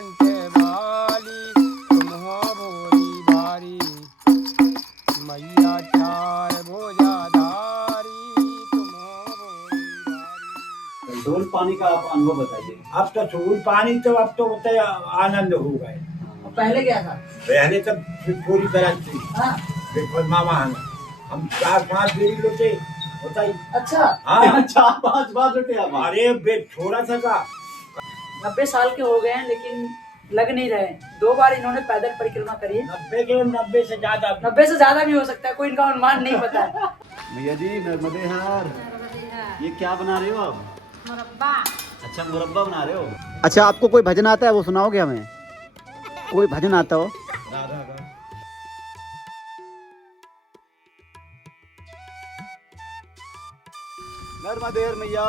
कंठ वाली तुम हो भोरी भारी, मैया चार भुजाधारी तुम हो भोरी भारी। ढोल पानी का आप अनुभव बताइए। अब तो धूल पानी तो अब तो होता है, आनंद हो गए। पहले क्या था? पहले तो पूरी तरह थी। हाँ। बिल्कुल मामा हम 4-5 बेरी लुटे होता ही। अच्छा। हाँ 4-5 बार लुटे आप। अरे बे छोड़ा था का 90 साल के हो गए हैं लेकिन लग नहीं रहे। 2 बार इन्होंने पैदल परिक्रमा करी है। 90 से ज्यादा 90 से ज्यादा भी हो सकता है, कोई इनका अनुमान नहीं पता है। भैया जी नर्मदे हार, ये क्या बना रहे हो आप? मुरब्बा। अच्छा मुरब्बा बना रहे हो। अच्छा आपको कोई भजन आता है वो सुनाओगे हमें? कोई भजन आता हो? नर्मदे मैया।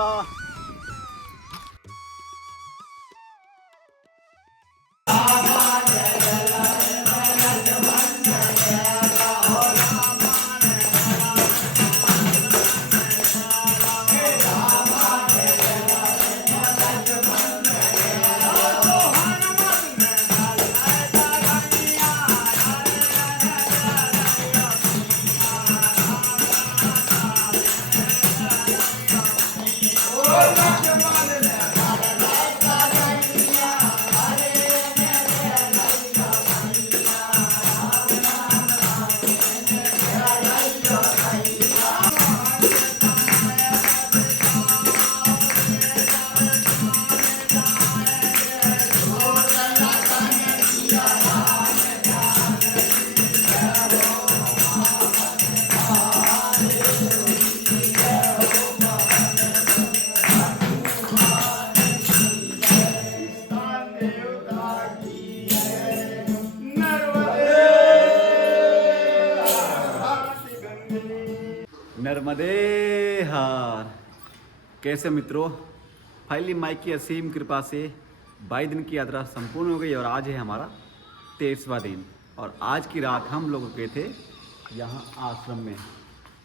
नर्मदे हार। कैसे मित्रों, फाइनली माई की असीम कृपा से 22 दिन की यात्रा संपूर्ण हो गई और आज है हमारा 23वां दिन। और आज की रात हम लोग गए थे यहाँ आश्रम में।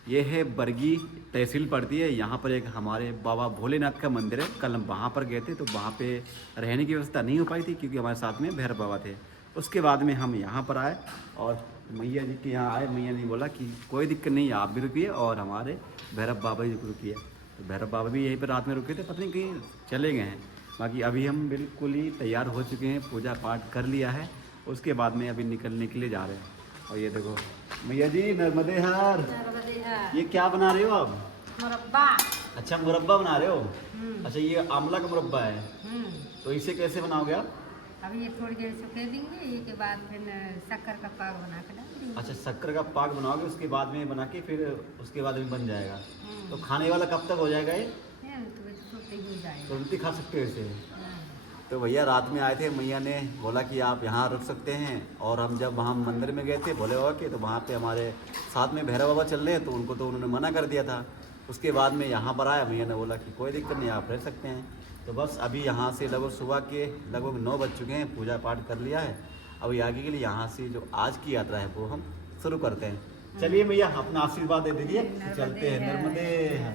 ये है बरगी तहसील पड़ती है। यहाँ पर एक हमारे बाबा भोलेनाथ का मंदिर है। कल हम वहाँ पर गए थे तो वहाँ पे रहने की व्यवस्था नहीं हो पाई थी क्योंकि हमारे साथ में भैरव बाबा थे। उसके बाद में हम यहाँ पर आए और मैया जी के यहाँ आए। मैया ने बोला कि कोई दिक्कत नहीं, आप भी रुकिए और हमारे भैरव बाबा जी रुकिए। तो भैरव बाबा भी यहीं पर रात में रुके थे, पता नहीं कहीं चले गए हैं। बाकी अभी हम बिल्कुल ही तैयार हो चुके हैं, पूजा पाठ कर लिया है। उसके बाद में अभी निकलने के लिए जा रहे हैं। और ये देखो मैया जी नर्मदे हार, ये क्या बना रहे हो आप? मुरब्बा। अच्छा मुरब्बा बना रहे हो। अच्छा ये आंवला का मुरब्बा है, तो इसे कैसे बनाओगे आप? अभी ये थोड़ी देर सूखे देंगे, इसके बाद फिर शक्कर का पाग बना कर डाल देंगे। अच्छा शक्कर का पाक बनाओगे, उसके बाद में बना के फिर उसके बाद में बन जाएगा। तो खाने वाला कब तक हो जाएगा ये? तो सूखते ही हो जाएगा। तुरंत ही खा सकते हो इसे। हाँ। तो भैया रात में आए थे, मैया ने बोला कि आप यहाँ रुक सकते हैं। और हम जब वहाँ मंदिर में गए थे भोले बाबा के, तो वहाँ पे हमारे साथ में भैरव बाबा चल रहे हैं, तो उनको तो उन्होंने मना कर दिया था। उसके बाद में यहाँ पर आया, मैया ने बोला कि कोई दिक्कत नहीं, आप रह सकते हैं। तो बस अभी यहाँ से लगभग सुबह के लगभग 9 बज चुके हैं, पूजा पाठ कर लिया है। अभी आगे के लिए यहाँ से जो आज की यात्रा है वो हम शुरू करते हैं। चलिए भैया अपना आशीर्वाद दे दीजिए, चलते हैं नर्मदे।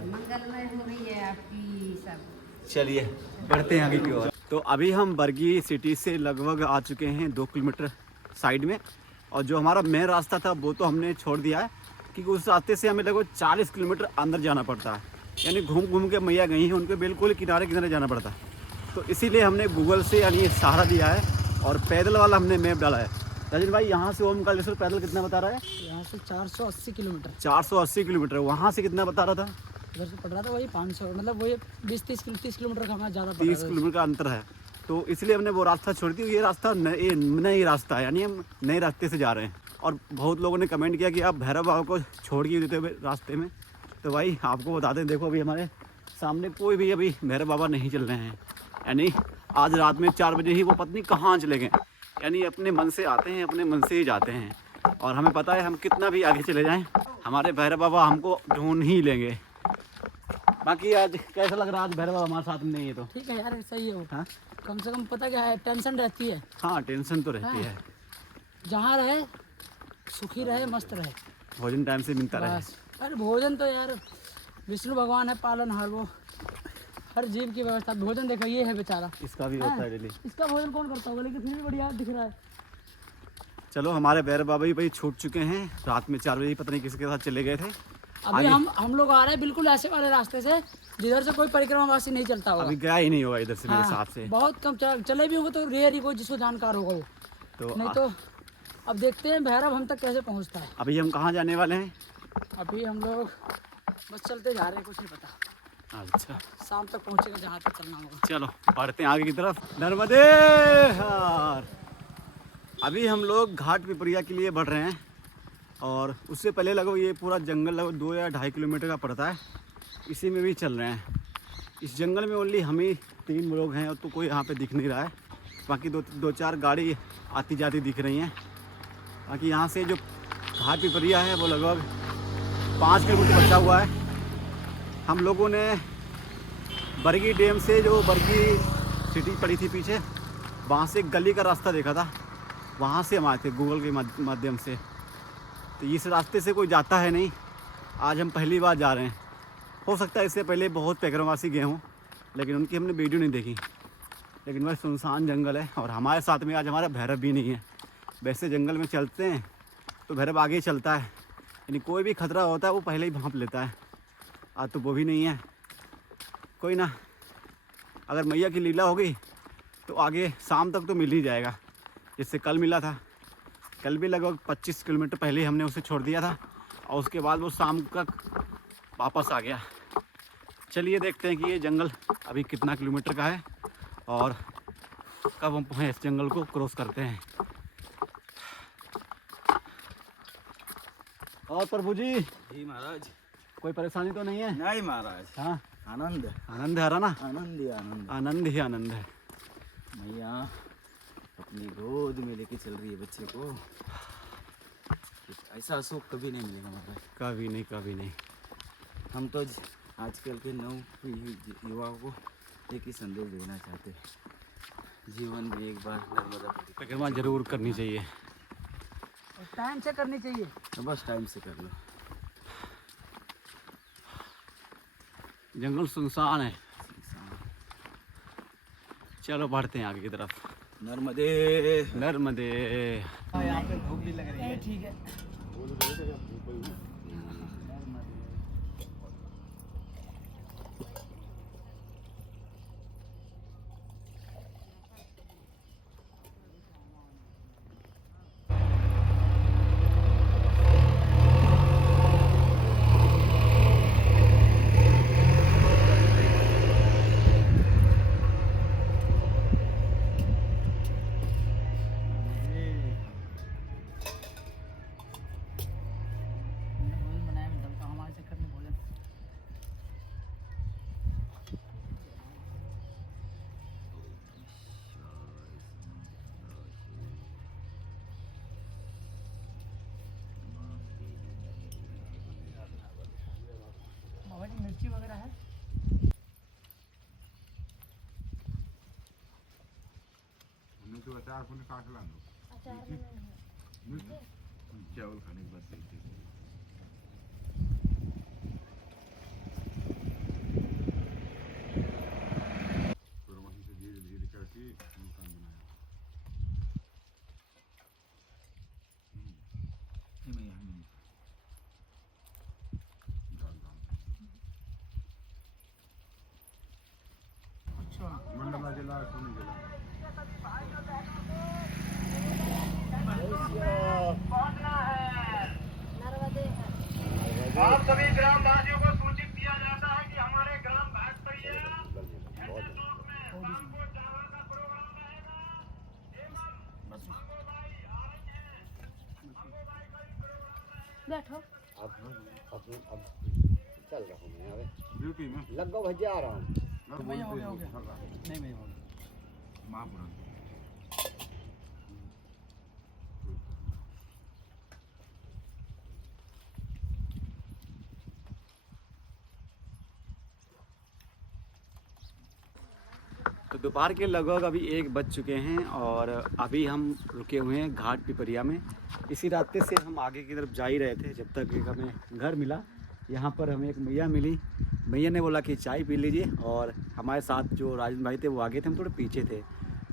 मंगलमय हो रही है आपकी सब। चलिए बढ़ते हैं आगे की ओर। तो अभी हम बरगी सिटी से लगभग आ चुके हैं 2 किलोमीटर साइड में। और जो हमारा मेन रास्ता था वो तो हमने छोड़ दिया है क्योंकि उस रास्ते से हमें लगभग 40 किलोमीटर अंदर जाना पड़ता है। यानी घूम घूम के मैया गई हैं, उनको बिल्कुल किनारे किनारे जाना पड़ता है। तो इसीलिए हमने गूगल से यानी सहारा दिया है और पैदल वाला हमने मैप डाला है। राजन भाई यहाँ से ओमकारेश्वर पैदल कितना बता रहा है? यहाँ से 480 किलोमीटर। 480 किलोमीटर। वहाँ से कितना बता रहा था? उधर से पड़ रहा था वही 500, मतलब वही 20-30 किलोमीटर का हमारा ज़्यादा 30 किलोमीटर का अंतर है। तो इसलिए हमने वो रास्ता छोड़ दिया। ये रास्ता नई रास्ता है, यानी हम नए रास्ते से जा रहे हैं। और बहुत लोगों ने कमेंट किया कि आप भैरव बाबा को छोड़ के देते हुए रास्ते में। तो भाई आपको बता दें, देखो अभी हमारे सामने कोई भी अभी भैरव बाबा नहीं चल रहे हैं। यानी आज रात में 4 बजे ही वो पत्नी कहाँ चले गए। यानी अपने मन से आते हैं, अपने मन से ही जाते हैं। और हमें पता है हम कितना भी आगे चले जाएं, हमारे भैरव बाबा हमको ढूंढ ही लेंगे। बाकी आज कैसा लग रहा है? आज भैरव बाबा हमारे साथ में नहीं है तो ठीक है यार, सही है वो। हाँ कम से कम पता क्या है, टेंशन रहती है। हाँ टेंशन तो रहती है। जहाँ रहे सुखी रहे, मस्त रहे, भोजन टाइम से मिलता रहे। बस। अरे भोजन तो यार विष्णु भगवान है पालनहार वो। हर जीव की व्यवस्था। भोजन देखो ये है बेचारा, इसका भी होता है डेली। इसका भोजन कौन करता होगा, लेकिन फिर भी बढ़िया दिख रहा है। चलो हमारे भैरव बाबा भी भाई छूट चुके हैं, रात में 4 बजे पता नहीं किसके साथ चले गए थे। अभी हम लोग आ रहे हैं बिल्कुल ऐसे वाले रास्ते से जिधर से कोई परिक्रमावासी नहीं चलता होगा। अभी गया ही नहीं होगा इधर से मेरे हाँ, हिसाब से। बहुत कम चले भी होंगे तो रेयर ही कोई जिसको जानकार होगा वो, तो नहीं तो अब देखते हैं भैरव हम तक कैसे पहुंचता है। अभी हम कहाँ जाने वाले हैं? अभी हम लोग बस चलते जा रहे हैं, कुछ नहीं पता, अच्छा शाम तक पहुंचेगा जहाँ तक चलना होगा। चलो बढ़ते हैं आगे की तरफ। नर्मदे हार। अभी हम लोग घाट पिपरिया के लिए बढ़ रहे हैं और उससे पहले लगभग ये पूरा जंगल लगभग 2 या 2.5 किलोमीटर का पड़ता है, इसी में भी चल रहे हैं। इस जंगल में ओनली हम ही 3 लोग हैं और तो कोई यहाँ पे दिख नहीं रहा है, बाकी दो चार गाड़ी आती जाती दिख रही हैं। बाकी यहाँ से जो घाट पिपरिया है वो लगभग 5 किलोमीटर बचा हुआ है। हम लोगों ने बरगी डैम से जो बरगी सिटी पड़ी थी पीछे, वहाँ से एक गली का रास्ता देखा था, वहाँ से हम आए थे गूगल के माध्यम से। तो इस रास्ते से कोई जाता है नहीं, आज हम पहली बार जा रहे हैं। हो सकता है इससे पहले बहुत पैकरवासी गए हों, लेकिन उनकी हमने वीडियो नहीं देखी। लेकिन वह सुनसान जंगल है और हमारे साथ में आज हमारा भैरव भी नहीं है। वैसे जंगल में चलते हैं तो भैरव आगे ही चलता है, यानी कोई भी खतरा होता है वो पहले ही भांप लेता है। आज तो वो भी नहीं है। कोई ना, अगर मैया की लीला होगी तो आगे शाम तक तो मिल ही जाएगा। जिससे कल मिला था, कल भी लगभग 25 किलोमीटर पहले हमने उसे छोड़ दिया था और उसके बाद वो शाम तक वापस आ गया। चलिए देखते हैं कि ये जंगल अभी कितना किलोमीटर का है और कब हम इस जंगल को क्रॉस करते हैं। और प्रभु जी महाराज, कोई परेशानी तो नहीं है? नहीं महाराज, हाँ, आनंद आनंद है ना? आनंद ही आनंद। आनंद ही आनंद है। मैया अपनी गोद में लेके चल रही है बच्चे को, ऐसा सुख कभी नहीं मिलेगा महाराज। कभी नहीं, कभी नहीं। हम तो आजकल के युवाओं को एक ही संदेश देना चाहते हैं, जीवन में एक बार नर्मदा परिक्रमा जरूर करनी चाहिए, टाइम से करनी चाहिए। तो बस टाइम से कर लो। जंगल सुनसान है। चलो बढ़ते हैं आगे की तरफ। नर्मदे नर्मदे। यहाँ पे धूप भी लग रही है, ठीक है। मिर्ची वगैरह है। तो अचार को काट ला दो। चावल खाने के बाद देते हैं। फिर वहीं से धीरे धीरे करके मकान बनाया। मंडला जिला सोनी जिला। आप सभी ग्रामवासियों को सूचित किया जाता है कि हमारे ग्राम भाटपरिया शाम को चावल का प्रोग्राम रहेगा एवं मंगोबाई आ रही हैं। मंगोबाई का भी प्रोग्राम रहेगा। बैठो। अब चल रहा हूँ मैं अबे ड्यूटी में लग गो भैया आ रहा हूँ। नहीं हो गया। महापुरा तो दोपहर के लगभग अभी 1 बज चुके हैं और अभी हम रुके हुए हैं घाट पिपरिया में। इसी रास्ते से हम आगे की तरफ जा ही रहे थे जब तक एक हमें घर मिला। यहाँ पर हमें एक मैया मिली, भैया ने बोला कि चाय पी लीजिए, और हमारे साथ जो राजन भाई थे वो आगे थे, हम थोड़े पीछे थे।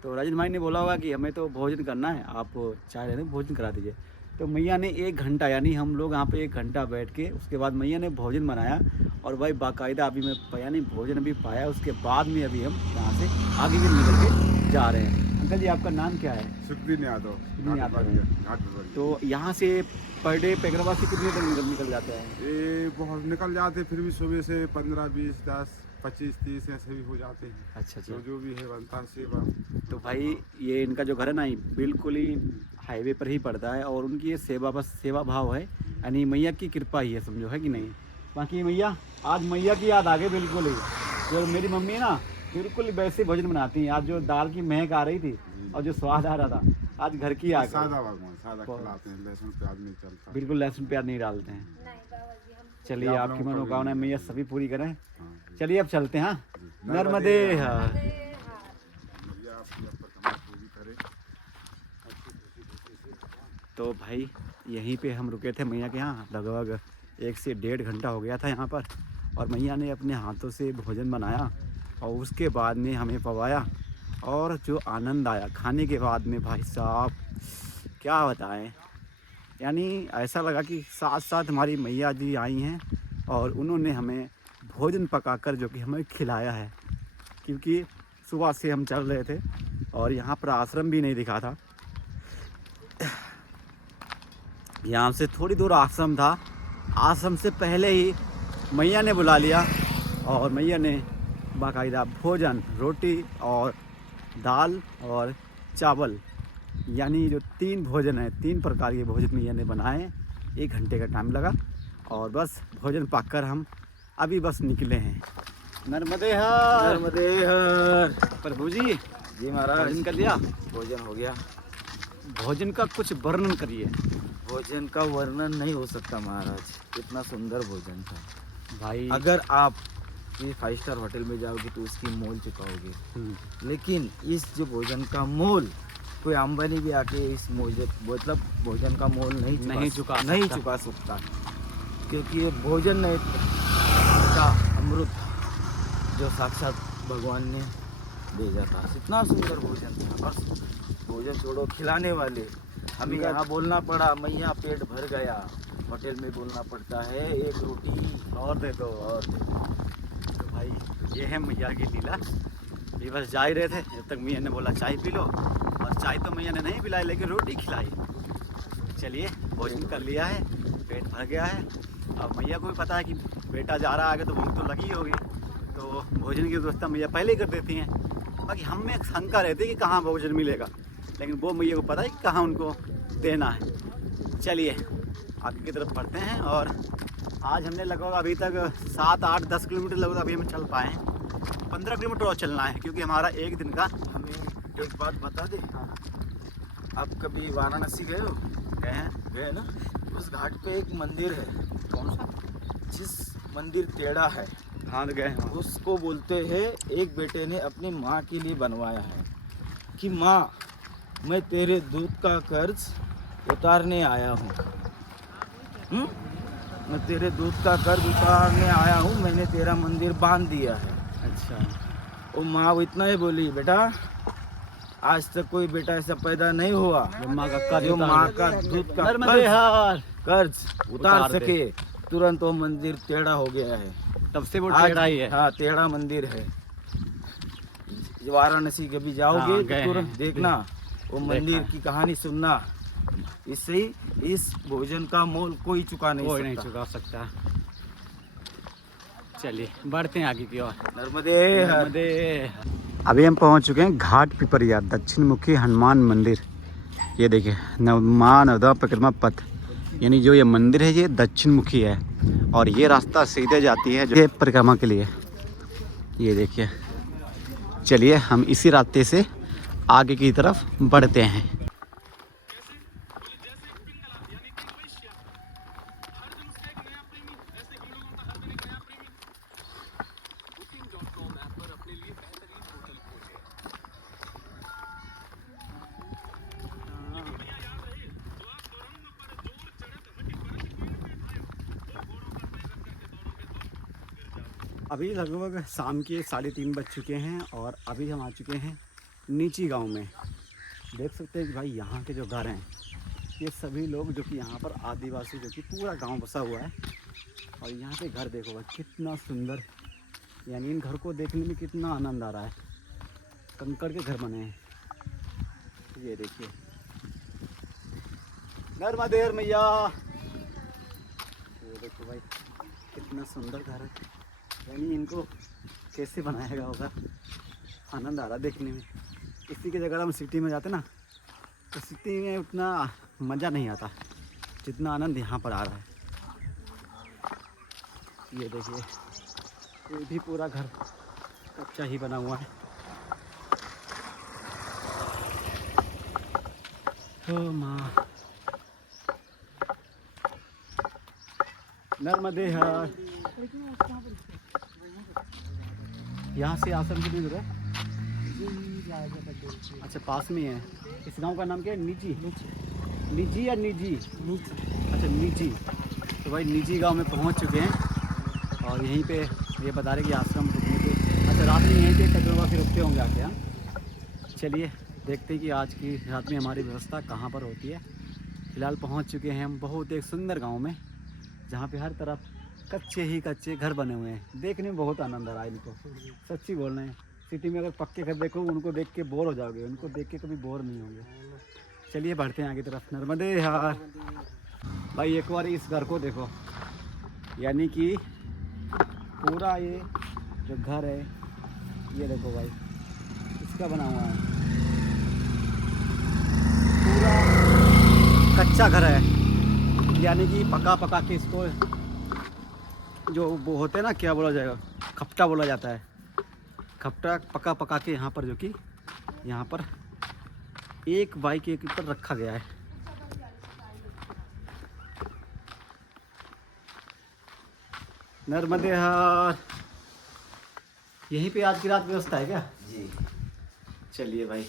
तो राजन भाई ने बोला होगा कि हमें तो भोजन करना है, आप चाय लेने भोजन करा दीजिए। तो मैया ने 1 घंटा, यानी हम लोग यहाँ पे 1 घंटा बैठ के उसके बाद मैया ने भोजन बनाया, और भाई बाकायदा अभी मैं यानी भोजन अभी पाया, उसके बाद में अभी हम यहाँ से आगे भी निकल के जा रहे हैं। अंकल जी आपका नाम क्या है? सुखदीन यादव, सुखदीन यादव। घाट पिपरिया। तो यहाँ से पर डे पैगराबाद से कितने तक निकल जाते हैं? ये बहुत निकल जाते, फिर भी सुबह से 15, 20, 10, 25, 30 ऐसे भी हो जाते हैं। अच्छा अच्छा। जो भी है बनता है सेवा। तो भाई ये इनका जो घर है ना, ये बिल्कुल ही हाईवे पर ही पड़ता है, और उनकी ये सेवा बस सेवा भाव है, यानी मैया की कृपा ही है, समझो है कि नहीं। बाकी मैया, आज मैया की याद आ गई बिल्कुल ही। जो मेरी मम्मी है ना, बिल्कुल वैसे भोजन बनाती हैं। आज जो दाल की महक आ रही थी और जो स्वाद आ रहा था, आज घर की आ गई। सादा भगवान, सादा खिलाते हैं, लहसुन प्याज नहीं चलता। बिल्कुल लहसुन प्याज नहीं डालते हैं। चलिए आपकी मनोकामना मैया सभी पूरी करें। चलिए अब चलते हैं। हाँ, नर्मदे हर। तो भाई यहीं पे हम रुके थे मैया के यहाँ, लगभग 1 से 1.5 घंटा हो गया था यहाँ पर, और मैया ने अपने हाथों से भोजन बनाया और उसके बाद में हमें पवाया, और जो आनंद आया खाने के बाद में भाई साहब क्या बताएं, यानी ऐसा लगा कि साथ साथ हमारी मैया जी आई हैं और उन्होंने हमें भोजन पकाकर जो कि हमें खिलाया है। क्योंकि सुबह से हम चल रहे थे और यहाँ पर आश्रम भी नहीं दिखा था, यहाँ से थोड़ी दूर आश्रम था। आश्रम से पहले ही मैया ने बुला लिया और मैया ने बाकायदा भोजन, रोटी और दाल और चावल, यानी जो 3 भोजन है, 3 प्रकार के भोजन मैया ने बनाए। 1 घंटे का टाइम लगा और बस भोजन पाकर हम अभी बस निकले हैं। नर्मदे हर। नर्मदे हर। प्रभु जी जी महाराज, भोजन कर लिया? भोजन हो गया। भोजन का कुछ वर्णन करिए। भोजन का वर्णन नहीं हो सकता महाराज, कितना सुंदर भोजन था भाई। अगर आप ये 5 स्टार होटल में जाओगे तो उसकी मोल चुकाओगे, लेकिन इस जो भोजन का मोल कोई अंबानी भी आके इस मतलब भोजन का मोल नहीं चुका सकता, क्योंकि ये भोजन नहीं का अमृत जो साक्षात भगवान ने भेजा था। इतना सुंदर भोजन था, बस भोजन छोड़ो, खिलाने वाले हमें यहाँ बोलना पड़ा मैया पेट भर गया, होटल में बोलना पड़ता है 1 रोटी और दे दो, और दे दो। तो भाई ये है मैया की लीला। ये बस जा ही रहे थे जब तक मैया ने बोला चाय पी लो, और चाय तो मैया ने नहीं पिलाई लेकिन रोटी खिलाई। चलिए भोजन कर लिया है, पेट भर गया है। अब मैया को भी पता है कि बेटा जा रहा है आगे तो भूख तो लगी होगी, तो भोजन की व्यवस्था मैया पहले ही कर देती हैं। बाकी हम में एक शंका रहती है कि कहाँ भोजन मिलेगा, लेकिन वो मैया को पता है कि कहाँ उनको देना है। चलिए आगे की तरफ बढ़ते हैं, और आज हमने लगभग अभी तक 7, 8, 10 किलोमीटर लगभग अभी हम चल पाए हैं। 15 किलोमीटर और चलना है, क्योंकि हमारा एक दिन का। हमें एक बात बता दे, आप कभी वाराणसी गए हो? गए ना? उस घाट पे एक मंदिर है। कौन सा? जिस मंदिर टेढ़ा है, हाँ गए हैं। उसको बोलते हैं एक बेटे ने अपनी माँ के लिए बनवाया है कि माँ मैं तेरे दूध का कर्ज उतारने आया हूँ। मैं तेरे दूध का कर्ज उतारने आया हूँ, मैंने तेरा मंदिर बांध दिया है। अच्छा। वो माँ वो इतना ही बोली, बेटा आज तक कोई बेटा ऐसा पैदा नहीं हुआ जो माँ का दूध का कर्ज उतार सके। तुरंत वो मंदिर टेढ़ा हो गया है, तब से वो टेढ़ा ही है। हाँ टेढ़ा मंदिर है। वाराणसी कभी जाओगे हाँ, तो तुरंत देखना, वो मंदिर की कहानी सुनना। इससे ही इस भोजन का मोल कोई चुका नहीं सकता। चलिए बढ़ते हैं आगे की ओर। नर्मदे। अभी हम पहुंच चुके हैं घाट पिपरिया, दक्षिण मुखी हनुमान मंदिर। ये देखिए माँ नर्मदा परिक्रमा पथ, यानी जो ये मंदिर है ये दक्षिण मुखी है, और ये रास्ता सीधे जाती है जो परिक्रमा के लिए। ये देखिए, चलिए हम इसी रास्ते से आगे की तरफ बढ़ते हैं। अभी लगभग शाम के 3:30 बज चुके हैं और अभी हम आ चुके हैं नीची गांव में। देख सकते हैं कि भाई यहाँ के जो घर हैं ये सभी लोग जो कि यहाँ पर आदिवासी जो कि पूरा गांव बसा हुआ है। और यहाँ के घर देखो भाई कितना सुंदर, यानी इन घर को देखने में कितना आनंद आ रहा है। कंकड़ के घर बने हैं, ये देखिए। नर्मदे मैया, ये देखो भाई कितना सुंदर घर है। यानी इनको कैसे बनाया होगा, आनंद आ रहा है देखने में। इसी की जगह हम सिटी में जाते ना तो सिटी में उतना मज़ा नहीं आता जितना आनंद यहाँ पर आ रहा है। ये देखिए, ये भी पूरा घर कच्चा ही बना हुआ है। ओ माँ, नर्मदे हर। यहाँ से आश्रम कितनी दूर है? अच्छा, पास में है। इस गांव का नाम क्या है? नीची या निजी? अच्छा, नीची। तो भाई निजी गांव में पहुंच चुके हैं और यहीं पे ये बता रहे कि आश्रम रुकने के, अच्छा रात में यहीं पे कटोरा के रुकते होंगे आके। हाँ, चलिए देखते हैं कि आज की रात में हमारी व्यवस्था कहाँ पर होती है। फिलहाल पहुंच चुके हैं हम बहुत एक सुंदर गाँव में, जहाँ पे हर तरफ कच्चे ही कच्चे घर बने हुए हैं। देखने में बहुत आनंद आ रहा है इनको, सच्ची बोल रहे हैं। सिटी में अगर पक्के घर देखो उनको देख के बोर हो जाओगे, उनको देख के कभी बोर नहीं होंगे। चलिए बढ़ते हैं आगे तरफ। नर्मदे यार भाई, एक बार इस घर को देखो, यानी कि पूरा ये जो घर है ये देखो भाई, इसका बना हुआ है, पूरा कच्चा घर है। यानी कि पका के इसको जो वो होते हैं ना, क्या बोला जाएगा, खपटा बोला जाता है। खपटा पका के यहाँ पर जो कि यहाँ पर एक बाइक के ऊपर रखा गया है। नर्मदे हर। यहीं पे आज की रात व्यवस्था है क्या? जी। चलिए भाई,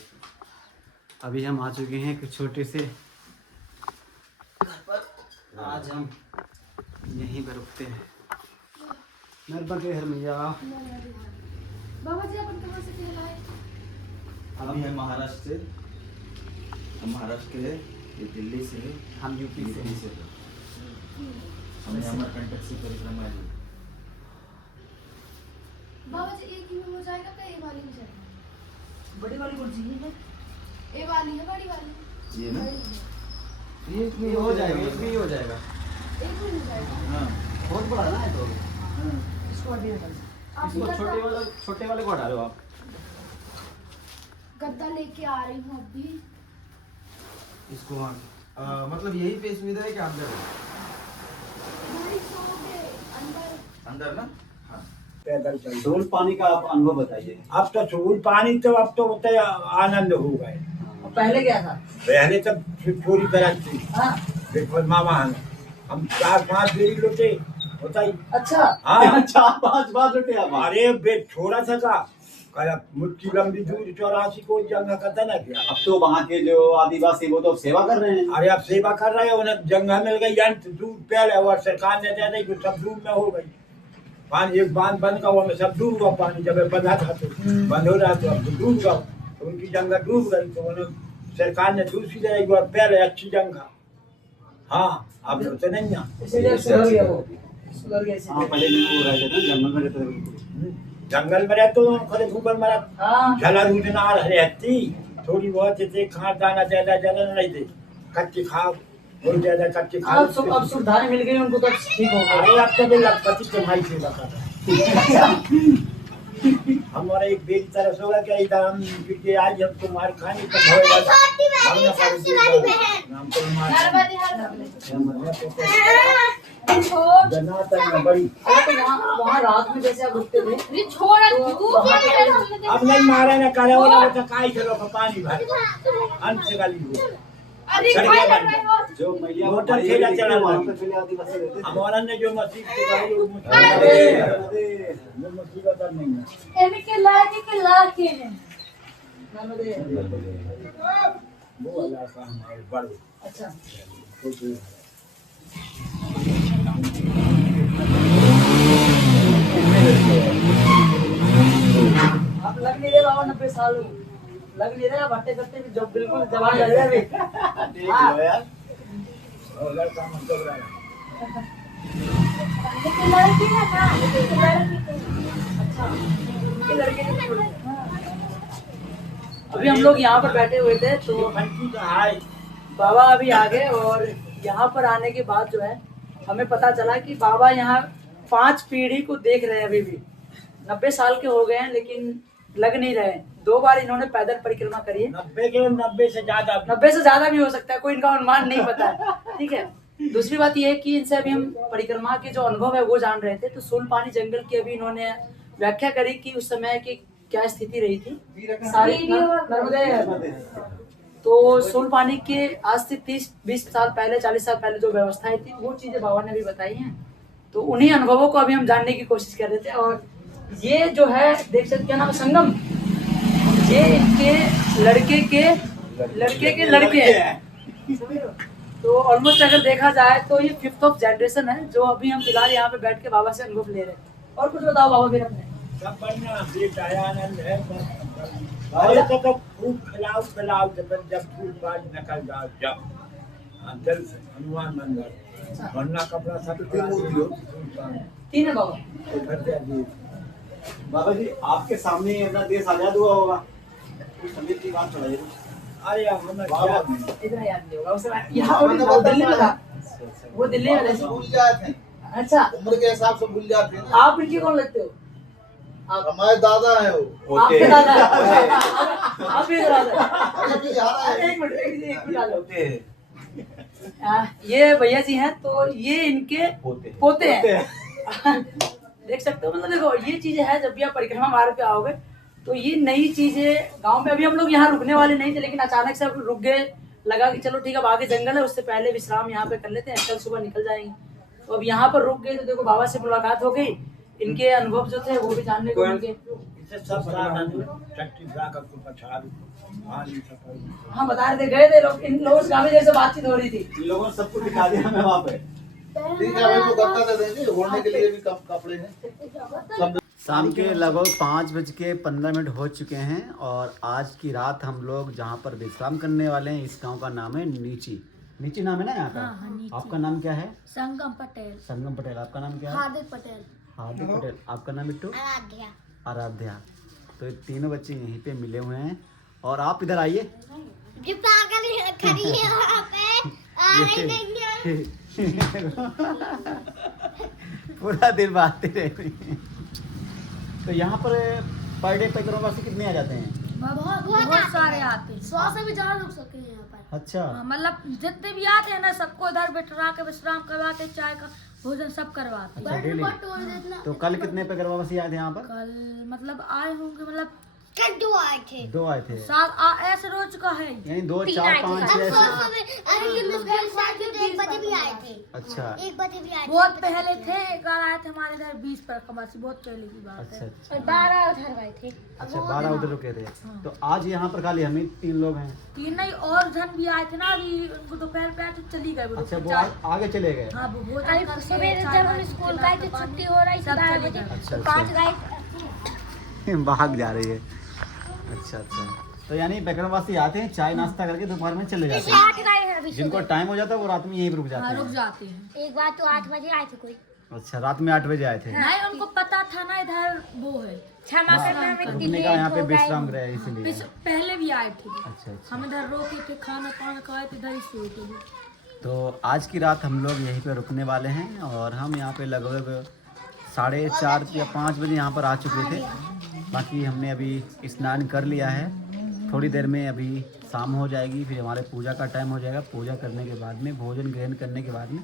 अभी हम आ चुके हैं एक छोटे से घर पर। आज हम यहीं पर रुकते हैं। नर्मदे हर मैया। बाबा जी अपन कहाँ से थे लाए? अभी हम महाराष्ट्र से, हम महाराष्ट्र के हैं, ये दिल्ली से है, हम यूपी से हैं। हमने अमरकंटक से परिक्रमा की। बाबा जी एक ही में हो जाएगा क्या? ये वाली में जाएगा? बड़ी वाली कौन सी है? ये वाली है, बड़ी वाली। ये ना, ये हो जाएगा, एक भी हो जाएगा। एक में हो जाएगा। हाँ, बहुत बड़ा ना है तो इसको हटा दे। आप इसको छोटे वाले को हटा लो आप। गद्दा लेके आ रही हूँ अभी। इसको वहाँ मतलब यही पे सुविधा है कि अंदर है? नहीं, सोओगे अंदर। अंदर ना? हाँ। पैदल चल। धूल पानी का आप अनुभव बताइए। अब तो धूल पानी तो अब तो होता है, आनंद हो गए। पहले क्या था? पहले तो पूरी तरह थी। हाँ, देखो मामा हम 4-5 बेरी लुटे होता ही। अच्छा। हाँ 4-5 बार लुटे आप। अरे बे छोड़ा था का मुट्ठी लंबी दूर 84 को जंगा करता ना क्या। अब तो वहाँ के जो आदिवासी वो तो सेवा कर रहे हैं। अरे अब सेवा कर रहे हैं, उन्हें जंगा मिल गई, अंत दूर पहले और सरकार ने दे दी, सब डूब में हो गई। पानी एक बांध बंद का हुआ में सब डूब गया पानी, जब बंधा था तो बंद हो रहा तो अब तो डूब गया, तो उनकी जंगा डूब गई, तो उन्हें सरकार ने दूसरी जगह एक बार पहले अच्छी जंगा। हाँ अब तो नहीं है, इसीलिए सुधर गया वो, सुधर गया हाँ, इसीलिए। पहले नहीं रहे थे ना, जंगल में रहते थे बिल्कुल। जंगल में रहते तो खड़े ऊपर मरा हाँ, झलर उठना रहती थोड़ी बहुत थे, खा दाना ज्यादा जलन नहीं थे, कच्चे खाओ बहुत ज्यादा कच्चे खाओ। अब सुविधाएं मिल गई उनको तो ठीक हो गया। अरे अब तो लखपति तुम्हारी सेवा कर रहा है। हमारा एक बेटी तरस होगा क्या इधर हम क्योंकि आज हम तुम्हारे खाने का होएगा हमने नाम तो जनातन में बड़ी। अरे तो वहाँ रात में जैसे आप रुकते थे अब नहीं मारा ना करे वाला तो काई चलो पानी भर अंत से गाली हो जो मैया मोटर ठेला चला वहाँ पे पहले आदिवासी रहते थे। हमारा ने जो मसीह के भाई वो मुसीबत नहीं है। एमी के लाके हैं। वो अल्लाह का हमारे बड़े अच्छा, तो बाबा 90 साल लग नहीं रहा, बातें करते भी जब बिल्कुल जवान लग रहे अभी। देख लो यार, और लड़का मन चल रहा है। ये लड़के के छोड़ दिए। अभी हम लोग यहाँ पर बैठे हुए थे तो ये फंकी का है। बाबा अभी आ गए, और यहाँ पर आने के बाद जो है हमें पता चला कि बाबा यहाँ 5 पीढ़ी को देख रहे हैं। अभी भी 90 साल के हो गए हैं लेकिन लग नहीं रहे। 2 बार इन्होंने पैदल परिक्रमा करी है। 90 से ज्यादा 90 से ज्यादा भी हो सकता है, कोई इनका अनुमान नहीं पता है। ठीक है, दूसरी बात यह है कि इनसे अभी हम परिक्रमा के जो अनुभव है वो जान रहे थे। तो सूलपानी जंगल की अभी इन्होंने व्याख्या करी कि उस समय की क्या स्थिति रही थी सारी नर्मदे। तो सूलपानी के आज से 30-20 साल पहले, 40 साल पहले जो व्यवस्थाएं थी वो चीजें बाबा ने भी बताई हैं। तो उन्हीं अनुभवों को अभी हम जानने की कोशिश कर रहे थे। और ये जो है देख सकते, क्या नाम है, संगम, ये इनके लड़के के लड़के हैं। तो ऑलमोस्ट अगर देखा जाए तो ये 5th ऑफ जनरेशन है जो अभी हम फिलहाल यहाँ पे बैठ के बाबा से अनुभव ले रहे हैं। और कुछ बताओ बाबा फिर अपने। सब बढ़िया, बेटा आनंद है। अरे तो खूब खिलाओ जब फूल बाज निकल जाओ, जब जल से हनुमान मंदिर वरना कपड़ा सब 3 है बाबा। बाबा जी आपके सामने ही अपना देश आजाद हुआ होगा, कुछ समय की बात चलाई। अरे हमें याद नहीं। इतना याद नहीं होगा उसे। यहाँ वो दिल्ली में था, वो दिल्ली में रहते। भूल जाते हैं, अच्छा, उम्र के हिसाब से भूल जाते हैं। आप इनके कौन लगते हो? हमारे दादा है वो। आपके दादा आप भी दादा। अरे भी आ रहा है। एक मिनट आ जाओ। ये भैया जी हैं, तो ये इनके पोते हैं। देख सकते हो, मतलब देखो ये चीजें है। जब भी आप परिक्रमा मार्ग पे आओगे तो ये नई चीजें गांव में। अभी हम लोग यहाँ रुकने वाले नहीं थे लेकिन अचानक से अब रुक गए, लगा कि चलो ठीक है, अब आगे जंगल है, उससे पहले विश्राम यहाँ पे कर लेते हैं, कल सुबह निकल जाएंगे। तो अब यहाँ पर रुक गए तो देखो बाबा से मुलाकात हो गई, इनके अनुभव जो थे वो भी जानने को मिल गए। इसे सब चट्टी जाकर को पछाड़ पानी सब। हाँ बता रहे थे, गए थे लोग, इन लोगों से काफी देर से बातचीत हो रही थी। इन लोगों ने सबको दिखा दिया हमें वहाँ पे। ठीक है, हमें तो गत्ता दे देंगे, ओढ़ने के लिए भी कपड़े हैं। शाम के लगभग 5:15 हो चुके हैं और आज की रात हम लोग जहाँ पर विश्राम करने वाले हैं, इस गांव का नाम है नीची। नीची नाम है ना यहाँ का? हाँ, आपका नाम क्या है? संगम पटेल। संगम पटेल। आपका नाम क्या है? हार्दिक पटेल। हार्दिक पटेल। आपका नाम बिट्टू? आराध्या। आराध्या। तो ये तीनों बच्चे यहीं पे मिले हुए हैं और आप इधर आइए। जो पागल खड़ी है वहाँ पे, आ रही नहीं पूरा दिन बातें रहती हैं। तो यहाँ पर पर डे परिक्रमावासी कितने आ जाते हैं? बहुत सारे आते हैं, 100 से भी ज्यादा लोग सकते हैं यहाँ पर। अच्छा, मतलब जितने भी आते हैं ना, सबको इधर बैठा के विश्राम करवाते, चाय का भोजन सब करवाते। अच्छा डेली। तो कल कितने परिक्रमावासी आए थे यहाँ पर? कल मतलब आए होंगे, मतलब 2 आए थे। 2 आए थे। 7 ऐसे रोज का है, यानी 2, 4, 5, 6 ऐसे। 1 बजे भी आए थे। अच्छा, 1 बजे भी आए थे। बहुत पहले थे, एक बार आए थे हमारे इधर 20 परिक्रमावासी, बहुत पहले की बात अच्छा है। अच्छा। और 12 उधर गए थे। अच्छा 12 उधर रुके थे। तो आज यहाँ पर खाली हम ही 3 लोग हैं। 3 नहीं, और जन भी आए थे ना, अभी उनको दोपहर पे आए थे, चली गए वो। अच्छा, वो आगे चले गए। हाँ, वो सुबह जब हम स्कूल गए थे, छुट्टी हो रही थी 12 बजे, तो 5 गए। भाग जा रही है। अच्छा अच्छा, तो यानी परिक्रमावासी आते हैं, चाय नाश्ता करके दोपहर में चले जाते हैं। 8 गए हैं अभी। जिनको टाइम हो जाता है वो रात में यहीं रुक जाते रुक हैं। जाते हैं। एक बार तो 8 बजे आए थे कोई। अच्छा, रात में 8 बजे आए थे। नहीं, उनको पता था ना इधर वो है, रुकने का यहाँ पे विश्राम गृह है इसीलिए। पहले भी आए थे। अच्छा अच्छा। हम इधर रोके थे, खाना पाना खाए थे, इधर ही सोए थे। तो आज की रात हम लोग यहीं पे रुकने वाले हैं और हम यहाँ पे लगभग 4:30 या 5 बजे यहाँ पर आ चुके थे। बाकी हमने अभी स्नान कर लिया है, थोड़ी देर में अभी शाम हो जाएगी, फिर हमारे पूजा का टाइम हो जाएगा। पूजा करने के बाद में, भोजन ग्रहण करने के बाद में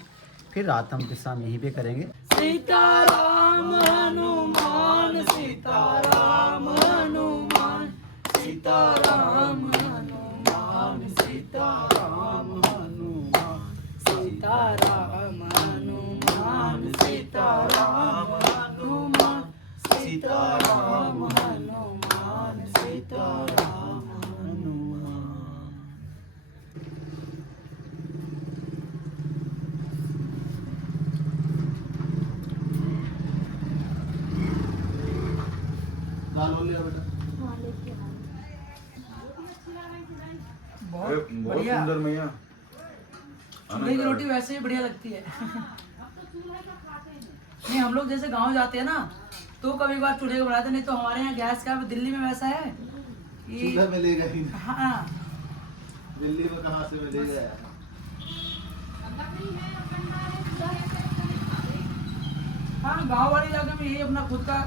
फिर रात हम विश्राम यहीं पे करेंगे। सीताराम हनुमान, सीताराम हनुमान, सीताराम हनुमान, सीताराम हनुमान, सीताराम हनुमान, सीताराम हनुमान, सीताराम हनुमान, सीताराम हनुमान। दाल हो लिया बेटा? हाँ, लेके आ। बहुत बहुत बढ़िया। सुंदर मैया। चूल्हे की रोटी वैसे ही बढ़िया लगती है। नहीं, हम लोग जैसे गांव जाते हैं ना तो कभी कभार चूल्हे को बनाते, नहीं तो हमारे यहाँ गैस का दिल्ली में वैसा है कि चूल्हा मिलेगा ही नहीं। हाँ दिल्ली में कहाँ से मिलेगा यार। हाँ, गांव वाले इलाके में यही अपना खुद का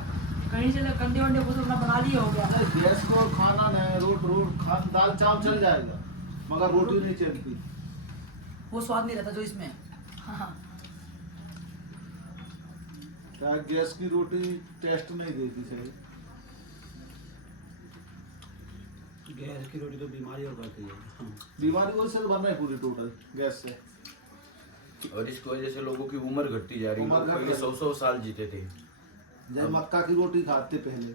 कहीं से कंडे वंडे खुद अपना बना लिया हो गया। गैस को खाना नहीं, रोट खान दाल चावल चल जाएगा मगर रोटी नहीं चलती। वो स्वाद नहीं रहता जो इसमें है। हाँ क्या गैस की रोटी टेस्ट नहीं देती सही। गैस की रोटी तो बीमारी हो जाती है। बीमारी वजह से तो बन रहा है पूरी टोटल गैस से। और इसकी वजह से लोगों की उम्र घटती जा रही है। उम्र लोग घट पहले रही। 100 साल जीते थे। जब मक्का की रोटी खाते पहले।